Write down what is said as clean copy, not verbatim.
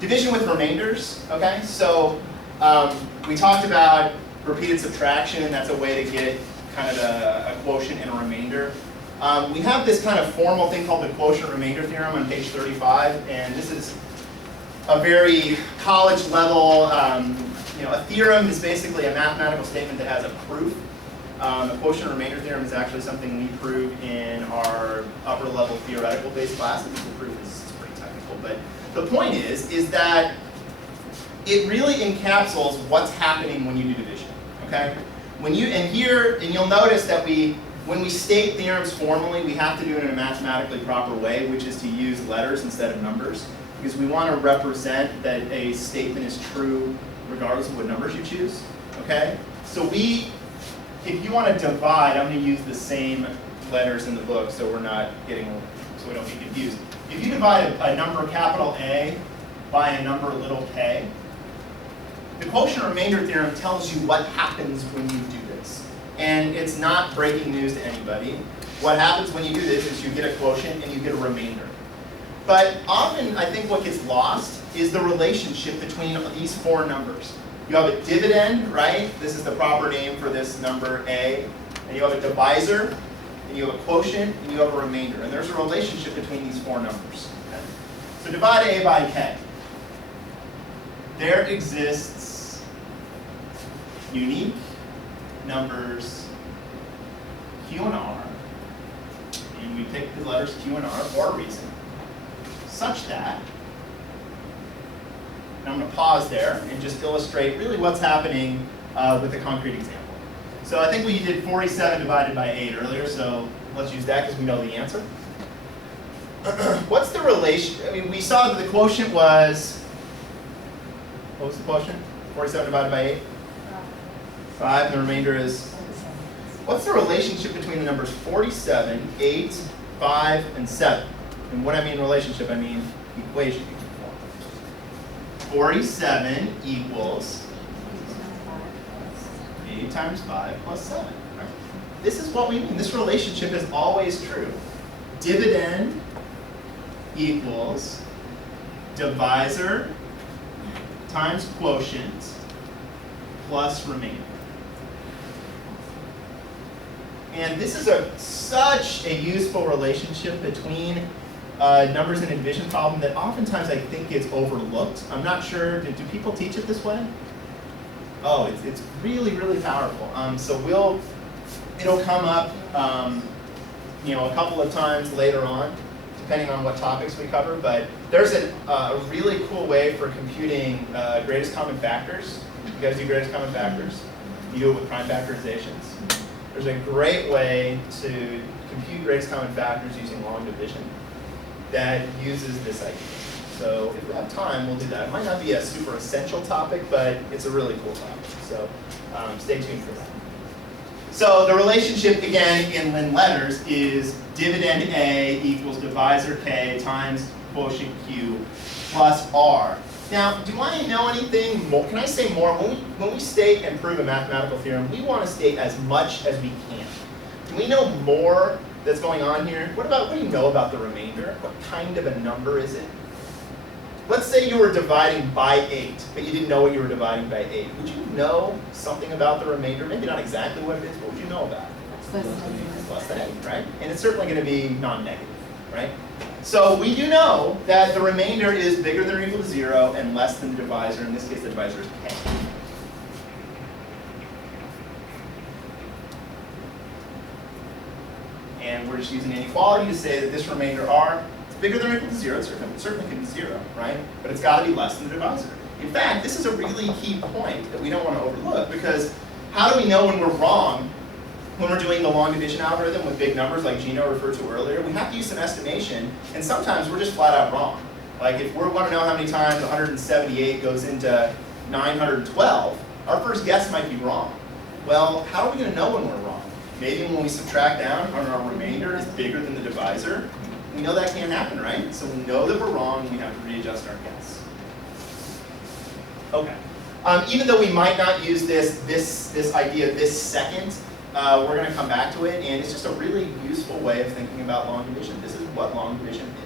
Division with remainders, okay? So we talked about repeated subtraction. That's a way to get kind of a quotient and a remainder. We have this kind of formal thing called the quotient remainder theorem on page 35, and this is a very college level, a theorem is basically a mathematical statement that has a proof. The quotient remainder theorem is actually something we prove in our upper level theoretical based classes. The proof is pretty technical, but the point is that it really encapsulates what's happening when you do division, okay? And you'll notice that when we state theorems formally, we have to do it in a mathematically proper way, which is to use letters instead of numbers, because we want to represent that a statement is true regardless of what numbers you choose, okay? So if you want to divide, I'm going to use the same letters in the book so we don't get confused. If you divide a number capital A by a number little k, the quotient remainder theorem tells you what happens when you do this. And it's not breaking news to anybody. What happens when you do this is you get a quotient and you get a remainder. But often, I think what gets lost is the relationship between these four numbers. You have a dividend, right? This is the proper name for this number A. And you have a divisor, and you have a quotient, and you have a remainder. And there's a relationship between these four numbers. Okay? So divide A by K. There exists unique numbers Q and R, and we pick the letters Q and R for a reason, such that, and I'm going to pause there and just illustrate really what's happening with a concrete example. So I think we did 47 divided by 8 earlier, so let's use that because we know the answer. What's the relation? I mean, we saw that the quotient was, what was the quotient? 47 divided by 8? 5, and the remainder is, what's the relationship between the numbers 47, 8, 5, and 7? And when I mean relationship, I mean equation. 47 equals 8 times 5 plus 7. Right? This is what we mean. This relationship is always true. Dividend equals divisor times quotient plus remainder. And this is such a useful relationship between numbers in a division problem that oftentimes I think gets overlooked. I'm not sure, do people teach it this way? Oh, it's really, really powerful. So it'll come up a couple of times later on, depending on what topics we cover, but there's a really cool way for computing greatest common factors. You guys do greatest common factors? You do it with prime factorizations. There's a great way to compute greatest common factors using long division that uses this idea. So if we have time, we'll do that. It might not be a super essential topic, but it's a really cool topic. So stay tuned for that. So the relationship, again, in letters is dividend A equals divisor K times quotient Q plus R. Now, do I know anything more? Can I say more? When we state and prove a mathematical theorem, we want to state as much as we can. Do we know more that's going on here? What do you know about the remainder? What kind of a number is it? Let's say you were dividing by 8, but you didn't know what you were dividing by 8. Would you know something about the remainder? Maybe not exactly what it is, but would you know about it? It's less than 8, right? And it's certainly going to be non-negative, right? So we do know that the remainder is bigger than or equal to 0 and less than the divisor. In this case, the divisor is k. And we're just using inequality to say that this remainder r is bigger than or equal to 0. It certainly can be 0, right? But it's got to be less than the divisor. In fact, this is a really key point that we don't want to overlook, because how do we know when we're wrong when we're doing the long division algorithm with big numbers like Gino referred to earlier? We have to use some estimation, and sometimes we're just flat out wrong. Like if we want to know how many times 178 goes into 912, our first guess might be wrong. Well, how are we going to know when we're wrong? Maybe when we subtract down and our remainder is bigger than the divisor. We know that can't happen, right? So we know that we're wrong, and we have to readjust our guess. Okay. Even though we might not use this idea this second, we're going to come back to it, and it's just a really useful way of thinking about long division. This is what long division is.